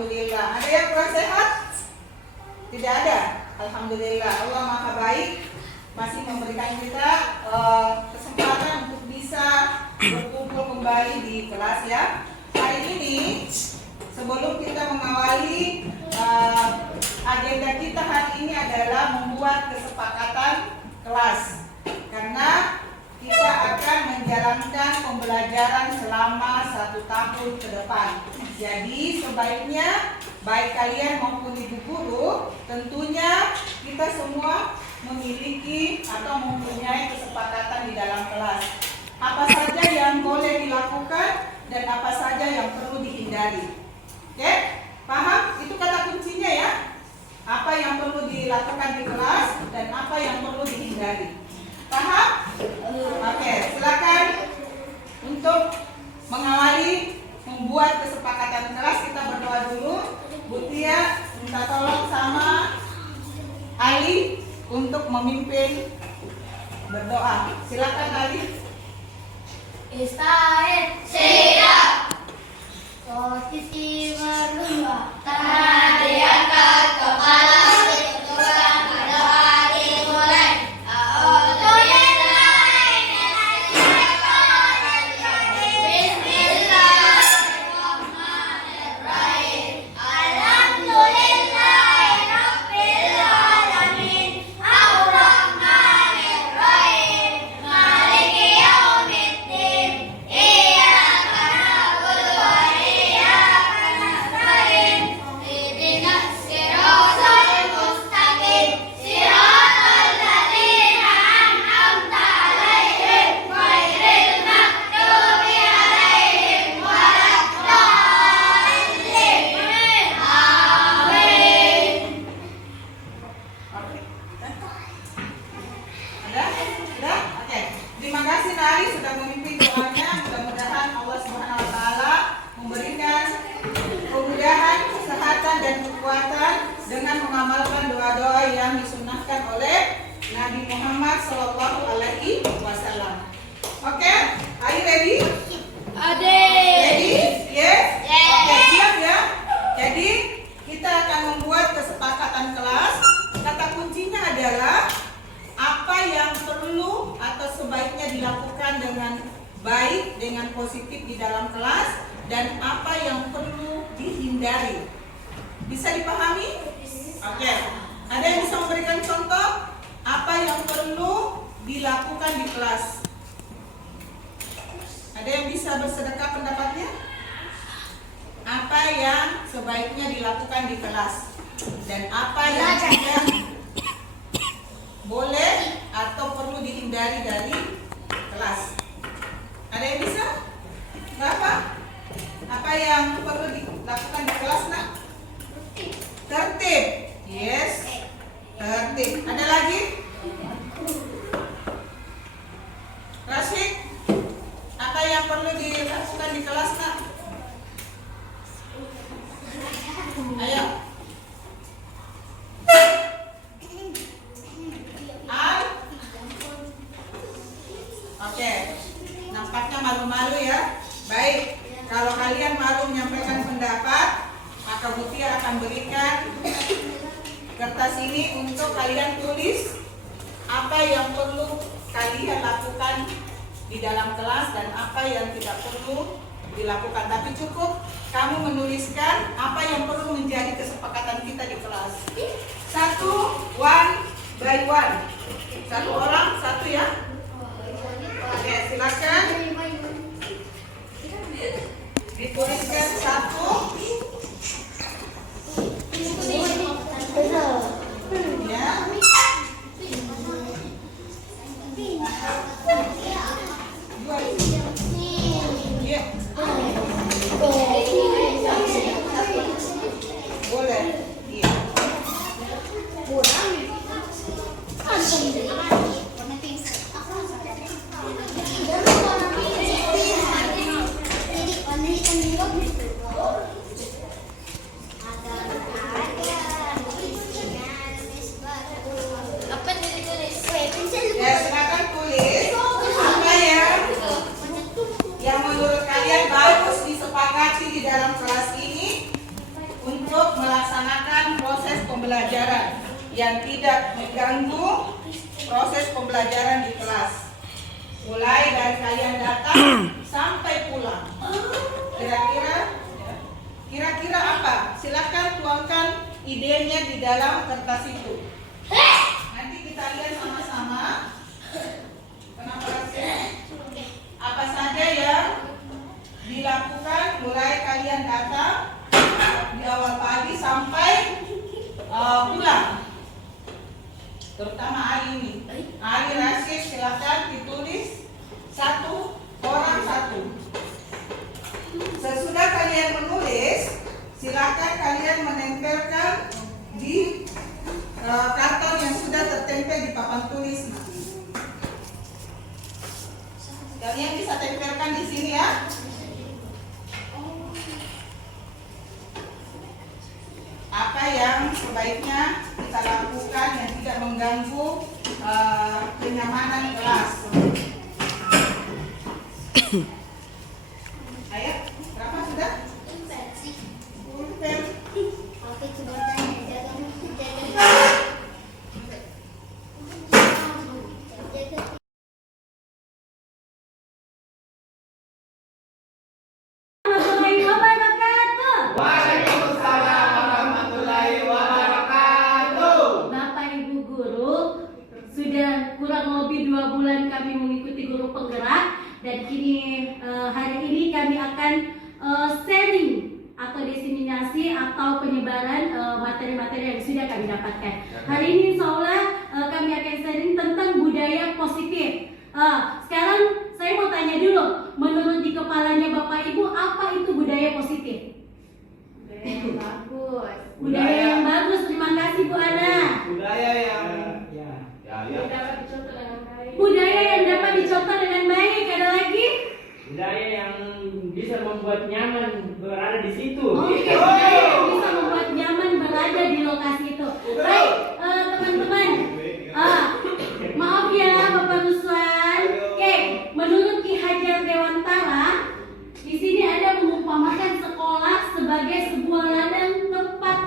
Alhamdulillah. Ada yang kurang sehat? Tidak ada. Alhamdulillah. Allah Maha Baik masih memberikan kita kesempatan untuk bisa berkumpul kembali di kelas ya. Hari ini sebelum kita mengawali agenda kita hari ini adalah membuat kesepakatan kelas, karena kita akan menjalankan pembelajaran selama 1 tahun ke depan. Jadi sebaiknya baik kalian maupun ibu guru, tentunya kita semua memiliki atau mempunyai kesepakatan di dalam kelas. Apa saja yang boleh dilakukan dan apa saja yang perlu dihindari. Oke? Paham? Itu kata kuncinya ya. Apa yang perlu dilakukan di kelas dan apa yang perlu dihindari. Paham? Oke, silakan untuk mengawali membuat kesepakatan kelas. Kita berdoa dulu. Bu Tia minta tolong sama Ali untuk memimpin berdoa. Silakan Ali. Istahid siap. Posisi berdua. Tangan diangkat kepala. Dengan mengamalkan doa-doa yang disunahkan oleh Nabi Muhammad SAW. Oke, are you ready? Ready? Yes? Oke, siap ya. Jadi kita akan membuat kesepakatan kelas. Kata kuncinya adalah apa yang perlu atau sebaiknya dilakukan dengan baik, dengan positif di dalam kelas, dan apa yang perlu dihindari. Bisa dipahami? Oke. Ada yang bisa memberikan contoh apa yang perlu dilakukan di kelas? Ada yang bisa bersedekah pendapatnya? Apa yang sebaiknya dilakukan di kelas dan apa yang tidak boleh atau perlu dihindari dari kelas? Ada yang bisa? Berapa? Apa yang perlu dilakukan di kelas, nak? Tertib. Yes. Tertib. Ada lagi? Rasyid, apa yang perlu dilakukan di kelas, nak? Ayo. Al? Oke. Nampaknya malu-malu ya. Baik. Kalau kalian malu menyampaikan pendapat, maka Bu Tia akan berikan kertas ini untuk kalian tulis apa yang perlu kalian lakukan di dalam kelas dan apa yang tidak perlu dilakukan. Tapi cukup kamu menuliskan apa yang perlu menjadi kesepakatan kita di kelas. One by one. Satu orang, satu ya. Oke, silakan dituliskan satu. Ya. Boleh. Iya. Ya, silakan tulis apa yang menurut kalian bagus disepakati di dalam kelas ini pembelajaran yang tidak mengganggu proses pembelajaran di kelas. Mulai dari kalian datang sampai pulang. Kira-kira apa? Silakan tuangkan idenya di dalam kertas itu. Nanti kita lihat sama-sama. Kenapa sih? Apa saja yang dilakukan mulai kalian datang di awal pagi sampai pulang. Terutama hari ini. Ali Rasid, silakan ditulis satu orang satu. Sesudah kalian menulis, silakan kalian menempelkan di karton yang sudah tertempel di papan tulis nanti. Kalian bisa tempelkan di sini ya. Apa yang sebaiknya kita lakukan yang tidak mengganggu kenyamanan kelas. Ayo, berapa sudah? Pulpen. Waalaikumsalam warahmatullahi wabarakatuh. Bapak Ibu guru, sudah kurang lebih 2 bulan kami mengikuti guru penggerak dan kini hari ini kami akan sharing atau diseminasi atau penyebaran materi-materi yang sudah kami dapatkan. Hari ini insya Allah kami akan sharing tentang budaya positif. Sekarang saya mau tanya dulu, menurut di kepalanya Bapak Ibu apa itu budaya positif? Bagus. Budaya yang bagus, terima kasih Bu Ana. Budaya yang Dapat dicontoh dengan baik. Budaya yang dapat dicontoh dengan baik. Ada lagi? Budaya yang bisa membuat nyaman berada di situ. Oke, budaya yang bisa membuat nyaman berada di lokasi itu. Baik, teman-teman. Maaf ya, Bapak Ruslan. Oke, menurut Ki Hajar Dewantara, di sini ada mengumpamakan sekolah sebagai sebuah ladang tempat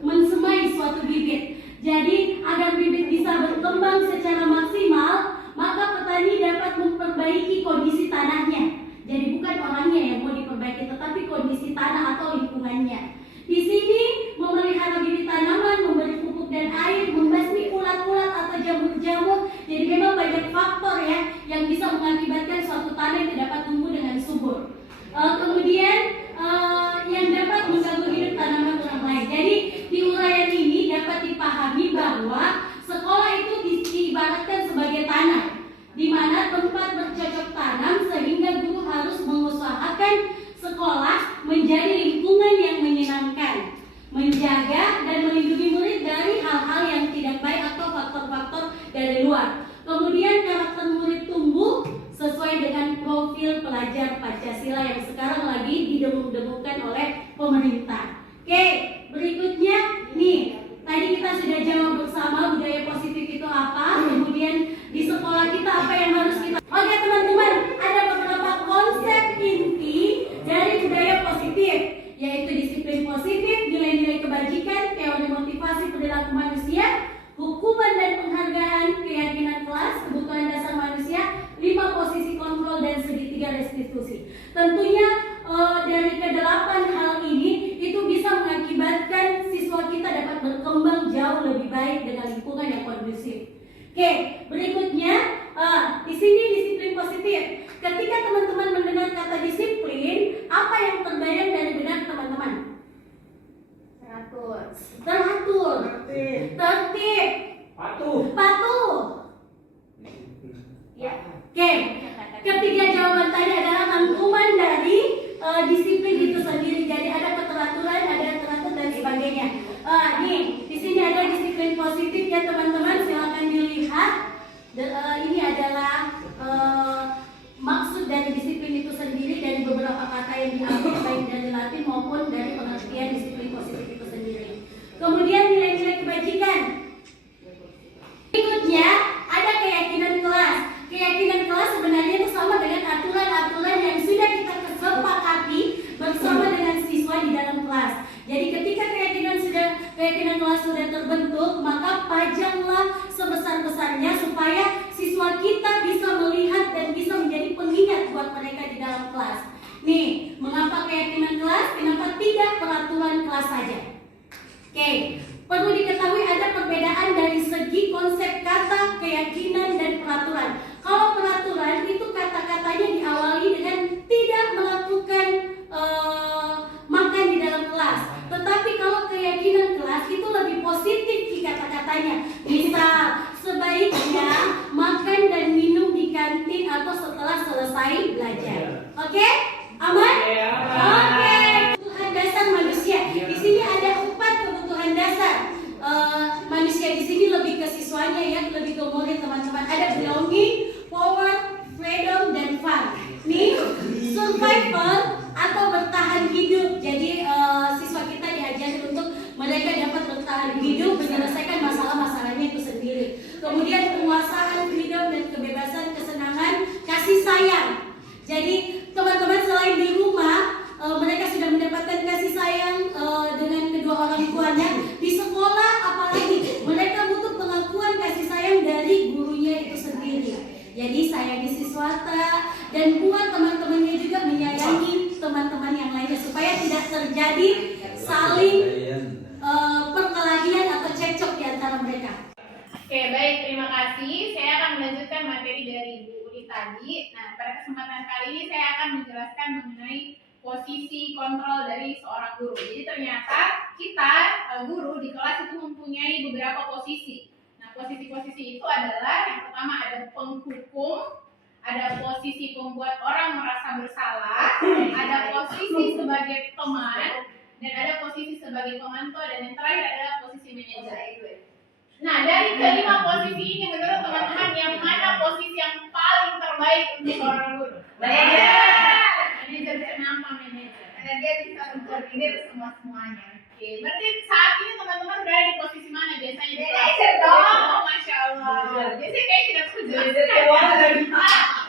mensemai suatu bibit. Jadi agar bibit bisa berkembang secara maksimal, maka petani dapat memperbaiki kondisi tanahnya. Jadi bukan orangnya yang mau diperbaiki, tetapi kondisi tanah atau lingkungannya. Di sini memelihara bibit tanaman, memberi pupuk dan air, membasmi ulat-ulat atau jamur-jamur. Jadi memang banyak faktor ya yang bisa mengakibatkan suatu tanah yang dapat tumbuh dengan subur. Kemudian yang dapat mengganggu hidup tanaman orang lain. Jadi di uraian ini dapat dipahami bahwa sekolah itu diibaratkan sebagai tanah, di mana tempat bercocok tanam, sehingga guru harus mengusahakan sekolah menjadi lingkungan yang menyenangkan, menjaga dan melindungi murid dari hal-hal yang tidak baik atau faktor-faktor dari luar. Kemudian karakter murid tumbuh sesuai dengan profil pelajar Pancasila yang sekarang lagi didengung-dengungkan oleh pemerintah. Oke, berikutnya nih, tadi kita sudah jawab bersama budaya positif itu apa, kemudian di sekolah kita apa yang harus kita. Oke teman-teman, ada beberapa konsep inti dari budaya positif, yaitu disiplin positif, nilai-nilai kebajikan, teori motivasi perilaku manusia, hukuman dan penghargaan, keyakinan kelas, kebutuhan dasar manusia, 5 posisi kontrol dan segitiga restitusi. Tentunya dari ke-8 hal ini itu bisa mengakibatkan siswa kita dapat berkembang jauh lebih baik dengan lingkungan yang kondusif. Oke, berikutnya di sini disiplin positif. Ketika teman-teman mendengar kata disiplin, apa yang terbayang dari benak teman-teman? Teratur, tertib, patuh. Ya, oke. Ketiga jawaban tadi adalah rangkuman dari disiplin itu sendiri. Jadi ada keteraturan, ada teratur dan sebagainya. Nih, di sini ada disiplin positif ya teman-teman. Silakan dilihat. Ini adalah maksud dari disiplin itu sendiri dari beberapa kata yang diambil baik dari Latin maupun dari pengertian disiplin positif itu sendiri. Kemudian nilai-nilai kebajikan. Berikutnya ada keyakinan kelas. Keyakinan kelas sebenarnya itu sama dengan aturan-aturan yang sudah kita sepakati bersama dengan siswa di dalam kelas. Jadi ketika keyakinan kelas tidak peraturan kelas saja. Oke, perlu diketahui ada perbedaan dari segi konsep kata, keyakinan, dan peraturan. Kalau peraturan itu kata-katanya diawali dengan tidak melakukan makan di dalam kelas. Tetapi kalau keyakinan kelas itu lebih positif di kata-katanya. Misal, sebaiknya makan dan minum di kantin atau setelah selesai belajar. Oke? Aman? Oke. Kebutuhan dasar manusia. Di sini ada 4 kebutuhan dasar. Manusia di sini lebih ke siswanya ya, lebih ke murid teman-teman. Ada belonging, power, freedom, dan fun. Nih, survival atau bertahan hidup. Jadi siswa kita diajari untuk mereka dapat bertahan hidup, menyelesaikan masalah-masalahnya itu sendiri. Kemudian penguasaan, freedom, dan kebebasan, kesenangan, kasih sayang. Jadi teman-teman selain di rumah mereka sudah mendapatkan kasih sayang dengan kedua orang tuanya, di sekolah apalagi mereka butuh pengakuan kasih sayang dari gurunya itu sendiri. Jadi sayangi siswata dan buat teman-temannya juga menyayangi teman-teman yang lainnya supaya tidak terjadi saling perkelahian atau cekcok di antara mereka. Oke, baik, terima kasih. Saya akan melanjutkan materi dari Bu Uli tadi. Nah, pada kesempatan kali ini saya akan menjelaskan mengenai posisi kontrol dari seorang guru. Jadi ternyata kita guru di kelas itu mempunyai beberapa posisi. Nah, posisi-posisi itu adalah yang pertama ada penghukum, ada posisi pembuat orang merasa bersalah, ada posisi sebagai teman, dan ada posisi sebagai pemantau, dan yang terakhir adalah posisi manajer. Nah, dari kelima posisi ini menurut teman-teman yang mana posisi yang paling terbaik untuk seorang guru? Manajer. Kenapa manajer? Karena dia bisa mengkoordinir semuanya. Oke, berarti saat ini teman-teman berada di posisi mana biasanya? Manajer dong. Oh, Masya Allah. Biasanya kayak tidak setuju.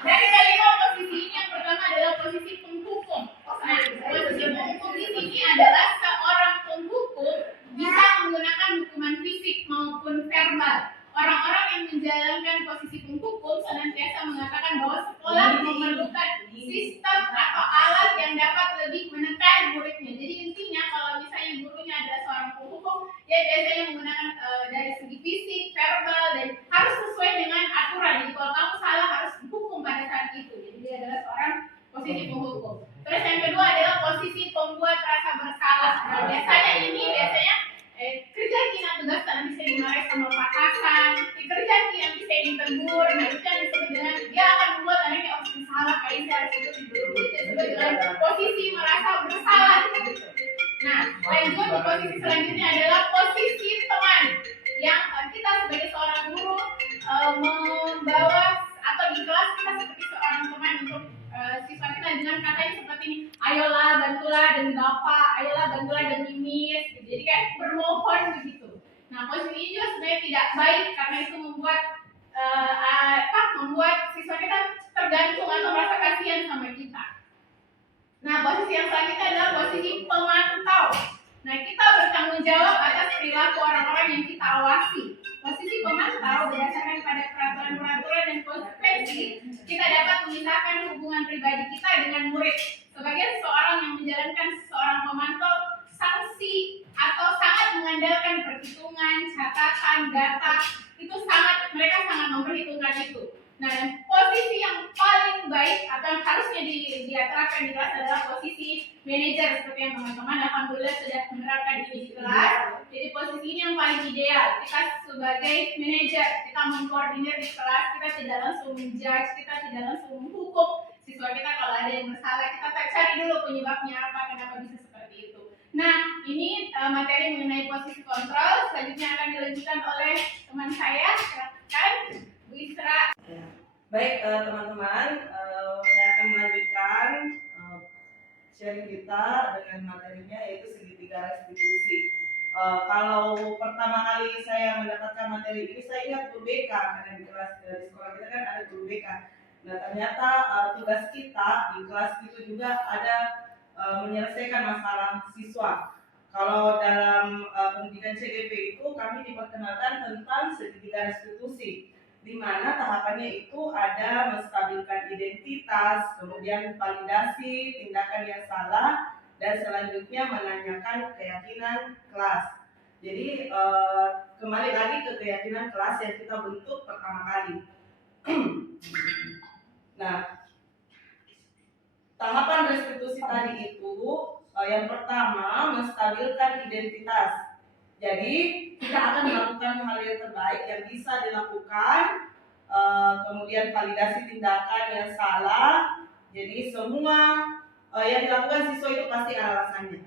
Dari kelima posisi ini yang pertama adalah posisi penghukum. Nah, posisi penghukum di sini adalah seorang penghukum bisa menggunakan hukuman fisik maupun verbal. Orang-orang yang menjalankan posisi penghukum senantiasa mengatakan bahwa sekolah memerlukan sistem atau alat yang dapat lebih menekan muridnya. Jadi intinya kalau misalnya gurunya adalah seorang penghukum, dia biasanya menggunakan dari segi fisik, verbal, dan harus sesuai dengan aturan. Jadi kalau kamu salah harus dihukum pada saat itu. Jadi dia adalah seorang posisi penghukum. Terus yang kedua adalah posisi pembuat rasa bersalah. Nah, biasanya kerja tugas nanti saya dimarahi sama Pak Hasan, kerja nanti saya ditegur, nah itu yang disebut dengan dia akan membuat anaknya salah, kayak saya harus itu disebut dengan posisi merasa bersalah. Nah, lanjut di posisi selanjutnya adalah posisi teman, yang kita sebagai seorang guru membawa atau di kelas kita seperti seorang teman untuk siswa kita dengan katanya seperti ini, ayolah bantulah dan bapak, ayolah bantulah dan mimis, jadi kayak bermohon begitu. Nah, posisi ini juga sebenarnya tidak baik karena itu membuat siswa kita tergantung atau merasa kasihan sama kita. Nah, posisi yang selanjutnya adalah posisi pemantau. Nah, kita bertanggung jawab atas perilaku orang-orang yang kita awasi. Posisi pemantau berdasarkan pada peraturan-peraturan dan konsekuensi, kita dapat memisahkan hubungan pribadi kita dengan murid. Sebagai seseorang yang menjalankan seorang pemantau, sanksi atau sangat mengandalkan perhitungan, catatan, data, itu mereka sangat memperhitungkan itu. Nah, posisi yang paling baik atau yang harusnya diterapkan di kelas adalah posisi manajer, seperti yang teman-teman alhamdulillah sudah menerapkan di kelas. Jadi posisi ini yang paling ideal. Kita sebagai manajer, kita mengkoordinir di kelas, kita tidak langsung menjudge, kita tidak langsung menghukum siswa kita kalau ada yang bersalah. Kita cari dulu penyebabnya apa, kenapa bisa seperti itu. Nah, ini materi mengenai posisi kontrol. Selanjutnya akan dilanjutkan oleh teman saya, silakan Bu Isra. Baik teman-teman, saya akan melanjutkan sharing kita dengan materinya yaitu segitiga restitusi. Kalau pertama kali saya mendapatkan materi ini, saya ingat guru BK karena di sekolah kita kan ada guru BK. Nah, ternyata tugas kita di kelas itu juga ada menyelesaikan masalah siswa. Kalau dalam pendidikan CGP itu kami diperkenalkan tentang segitiga restitusi, di mana tahapannya itu ada menstabilkan identitas, kemudian validasi tindakan yang salah, dan selanjutnya menanyakan keyakinan kelas. Jadi kembali lagi ke keyakinan kelas yang kita bentuk pertama kali. Nah, tahapan restitusi tadi itu yang pertama menstabilkan identitas. Jadi kita akan melakukan hal yang terbaik yang bisa dilakukan, kemudian validasi tindakan yang salah. Jadi semua yang dilakukan siswa itu pasti ada alasannya.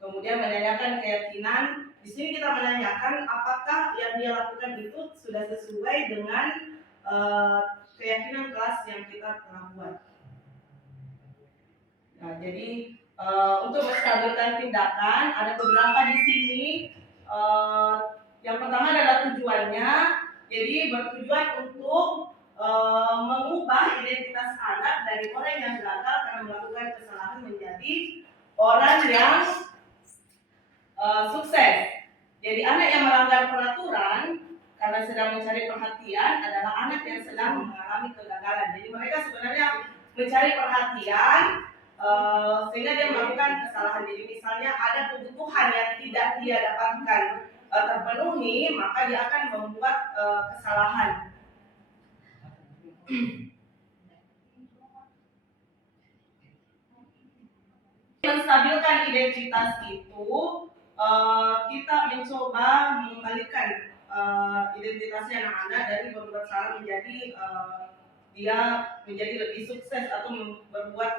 Kemudian menanyakan keyakinan. Di sini kita menanyakan apakah yang dia lakukan itu sudah sesuai dengan keyakinan kelas yang kita telah buat. Nah, jadi untuk menstabilkan tindakan ada beberapa di sini. Yang pertama adalah tujuannya. Jadi bertujuan untuk mengubah identitas anak dari orang yang gagal karena melakukan kesalahan menjadi orang yang sukses. Jadi anak yang melanggar peraturan karena sedang mencari perhatian adalah anak yang sedang mengalami kegagalan. Jadi mereka sebenarnya mencari perhatian sehingga dia melakukan kesalahan. Jadi misalnya ada kebutuhan yang tidak dia dapatkan terpenuhi, maka dia akan membuat kesalahan. Menstabilkan identitas itu kita mencoba mengembalikan identitasnya anak-anak dari berbuat salah menjadi dia menjadi lebih sukses atau berbuat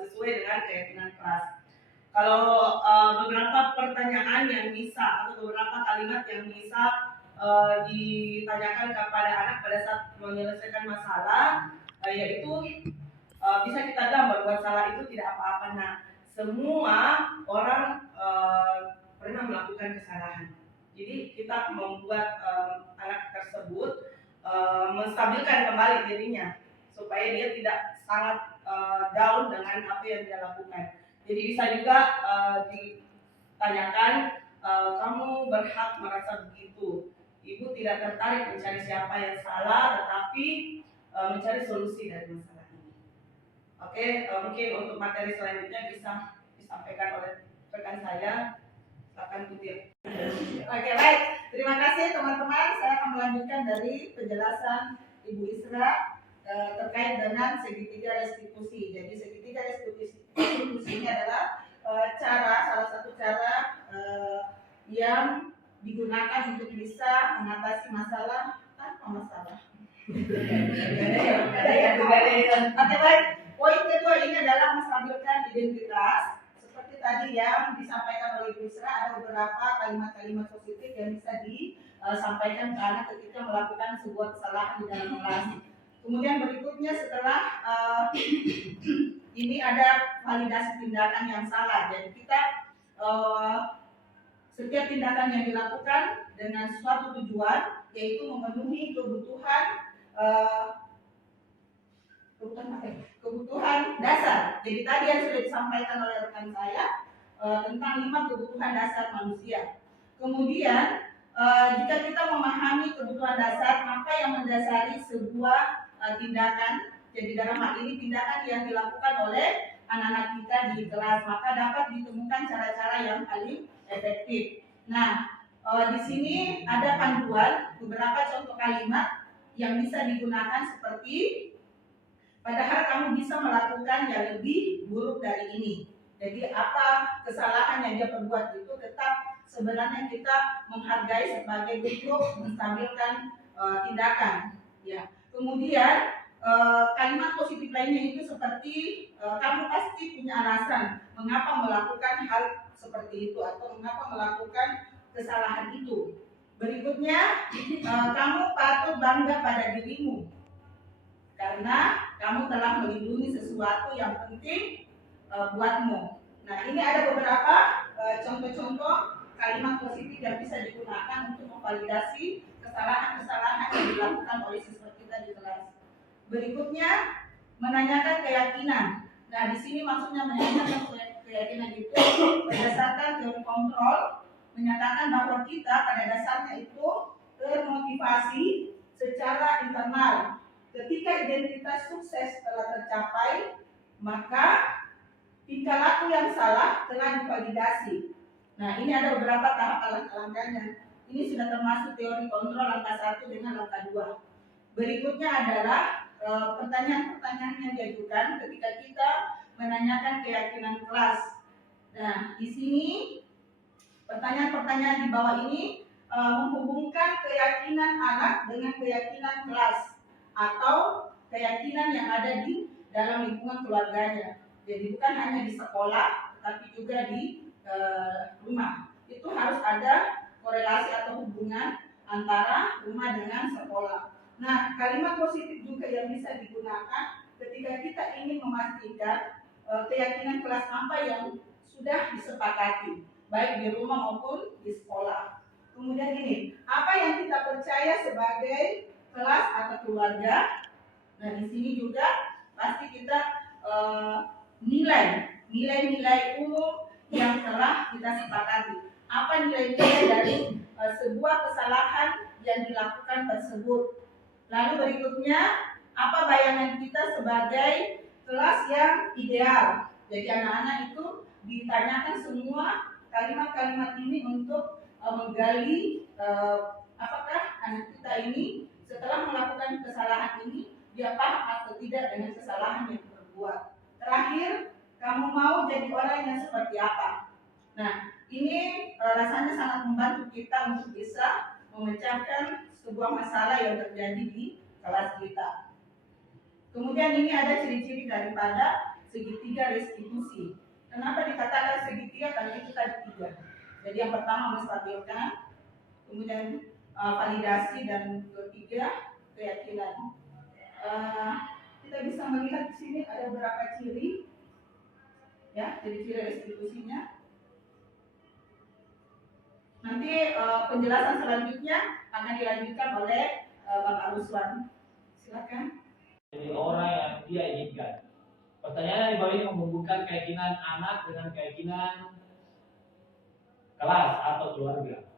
sesuai dengan keyakinan kelas. Kalau beberapa pertanyaan yang bisa atau beberapa kalimat yang bisa ditanyakan kepada anak pada saat menyelesaikan masalah, yaitu bisa kita gambar buat salah itu tidak apa-apa. Nah, semua orang pernah melakukan kesalahan. Jadi kita membuat anak tersebut menstabilkan kembali dirinya supaya dia tidak sangat down dengan apa yang dia lakukan. Jadi bisa juga ditanyakan, kamu berhak merasa begitu. Ibu tidak tertarik mencari siapa yang salah, tetapi mencari solusi dari masalah ini. Oke, mungkin untuk materi selanjutnya bisa disampaikan oleh rekan saya. Silakan Putih. Oke, baik. Terima kasih teman-teman. Saya akan melanjutkan dari penjelasan Ibu Isra terkait dengan segitiga restitusi. Jadi segitiga restitusi ini adalah salah satu cara yang digunakan untuk bisa mengatasi masalah tanpa masalah. Oke, baik. Poin kedua ini adalah menstabilkan identitas. Seperti tadi yang disampaikan oleh Bu Isra, ada beberapa kalimat-kalimat positif yang bisa disampaikan ke anak ketika melakukan sebuah kesalahan di dalam kelas. Kemudian berikutnya setelah ini ada validasi tindakan yang salah. Jadi kita setiap tindakan yang dilakukan dengan suatu tujuan, yaitu memenuhi kebutuhan dasar. Jadi tadi yang sudah disampaikan oleh rekan saya tentang 5 kebutuhan dasar manusia. Kemudian jika kita memahami kebutuhan dasar, maka yang mendasari sebuah tindakan, jadi dalam hal ini tindakan yang dilakukan oleh anak-anak kita di kelas, maka dapat ditemukan cara-cara yang paling efektif. Nah, di sini ada panduan beberapa contoh kalimat yang bisa digunakan seperti, padahal kamu bisa melakukan yang lebih buruk dari ini. Jadi apa kesalahan yang dia perbuat itu tetap sebenarnya kita menghargai sebagai bentuk menstabilkan tindakan. Ya. Kemudian kalimat positif lainnya itu seperti kamu pasti punya alasan mengapa melakukan hal seperti itu atau mengapa melakukan kesalahan itu. Berikutnya, kamu patut bangga pada dirimu karena kamu telah melindungi sesuatu yang penting buatmu. Nah, ini ada beberapa contoh-contoh kalimat positif yang bisa digunakan untuk memvalidasi kesalahan-kesalahan yang dilakukan oleh siswa kita di kelas. Berikutnya, menanyakan keyakinan. Nah, di sini maksudnya menanyakan keyakinan itu berdasarkan teori kontrol, menyatakan bahwa kita pada dasarnya itu termotivasi secara internal. Ketika identitas sukses telah tercapai, maka tingkah laku yang salah telah divalidasi. Nah, ini ada beberapa tahap langkah-langkahnya. Ini sudah termasuk teori kontrol langkah 1 dengan langkah 2. Berikutnya adalah pertanyaan-pertanyaan yang diajukan ketika kita menanyakan keyakinan kelas. Nah, di sini pertanyaan-pertanyaan di bawah ini menghubungkan keyakinan anak dengan keyakinan kelas atau keyakinan yang ada di dalam lingkungan keluarganya. Jadi bukan hanya di sekolah, tapi juga di rumah. Itu harus ada korelasi atau hubungan antara rumah dengan sekolah. Nah, kalimat positif juga yang bisa digunakan ketika kita ingin memastikan keyakinan kelas apa yang sudah disepakati, baik di rumah maupun di sekolah. Kemudian ini, apa yang kita percaya sebagai kelas atau keluarga. Nah, di sini juga pasti kita nilai-nilai umum yang telah kita sepakati. Apa nilai-nilai dari sebuah kesalahan yang dilakukan tersebut. Lalu berikutnya, apa bayangan kita sebagai kelas yang ideal. Jadi anak-anak itu ditanyakan semua kalimat-kalimat ini untuk menggali apakah anak kita ini setelah melakukan kesalahan ini dia paham atau tidak dengan kesalahan yang diperbuat. Terakhir, kamu mau jadi orang yang seperti apa? Nah, ini rasanya sangat membantu kita untuk bisa memecahkan sebuah masalah yang terjadi di kelas kita. Kemudian ini ada ciri-ciri daripada segitiga restitusi. Kenapa dikatakan segitiga? Karena itu tadi 3. Jadi yang pertama menstabilkan, kemudian validasi, dan ketiga keyakinan. Kita bisa melihat di sini ada beberapa ciri, ya, ciri-ciri restitusinya. Nanti penjelasan selanjutnya akan dilanjutkan oleh Bapak Ruswan. Silakan. Jadi orang yang dia inginkan. Pertanyaan di bawah ini menghubungkan keyakinan anak dengan keyakinan kelas atau keluarga.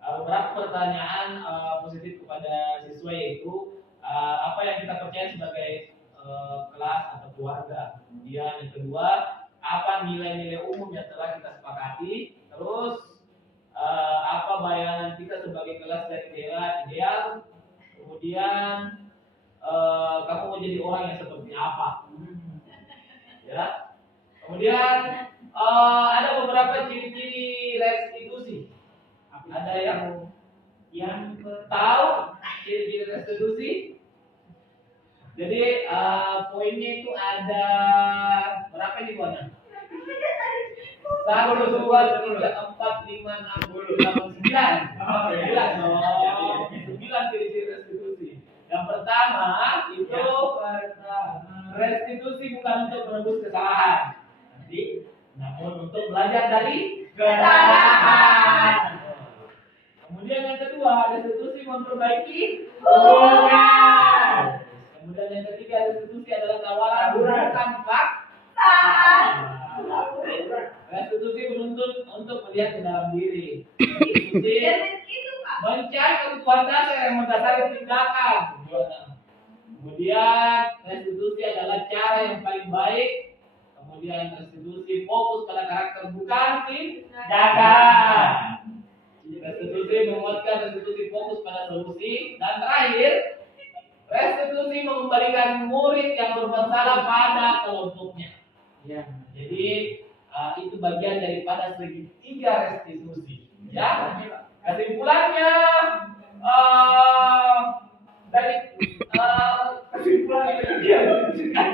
Beberapa pertanyaan positif kepada siswa yaitu apa yang kita percaya sebagai kelas atau keluarga. Kemudian yang kedua, apa nilai-nilai umum yang telah kita sepakati. Terus apa bayangan kita sebagai kelas yang ideal. Kemudian kamu mau jadi orang yang seperti apa? Ya. Kemudian ada beberapa ciri-ciri restitusi. Ada yang tahu ciri-ciri restitusi? Jadi poinnya itu ada berapa ini buahnya? 1, 2, 3, 4, 5, 6, 7, 8, 9. 9 dong. 9 ciri-ciri restitusi. Yang pertama itu restitusi bukan untuk menebus kesalahan, namun untuk belajar dari kesalahan. Kemudian yang kedua, restitusi memperbaiki hubungan. Kemudian yang ketiga, restitusi adalah tawaran bukan fakta. Restitusi menuntut untuk melihat ke dalam diri. Restitusi mencari kebutuhan dasar yang mendasari tindakan. Kemudian restitusi adalah cara yang paling baik. Kemudian restitusi fokus pada karakter bukan tindakan. Restitusi menguatkan, restitusi fokus pada solusi. Dan terakhir, restitusi mengembalikan murid yang bermasalah pada kelompoknya. Ya, jadi itu bagian daripada segitiga restitusi. Ya, kesimpulannya dari kesimpulan itu dia kan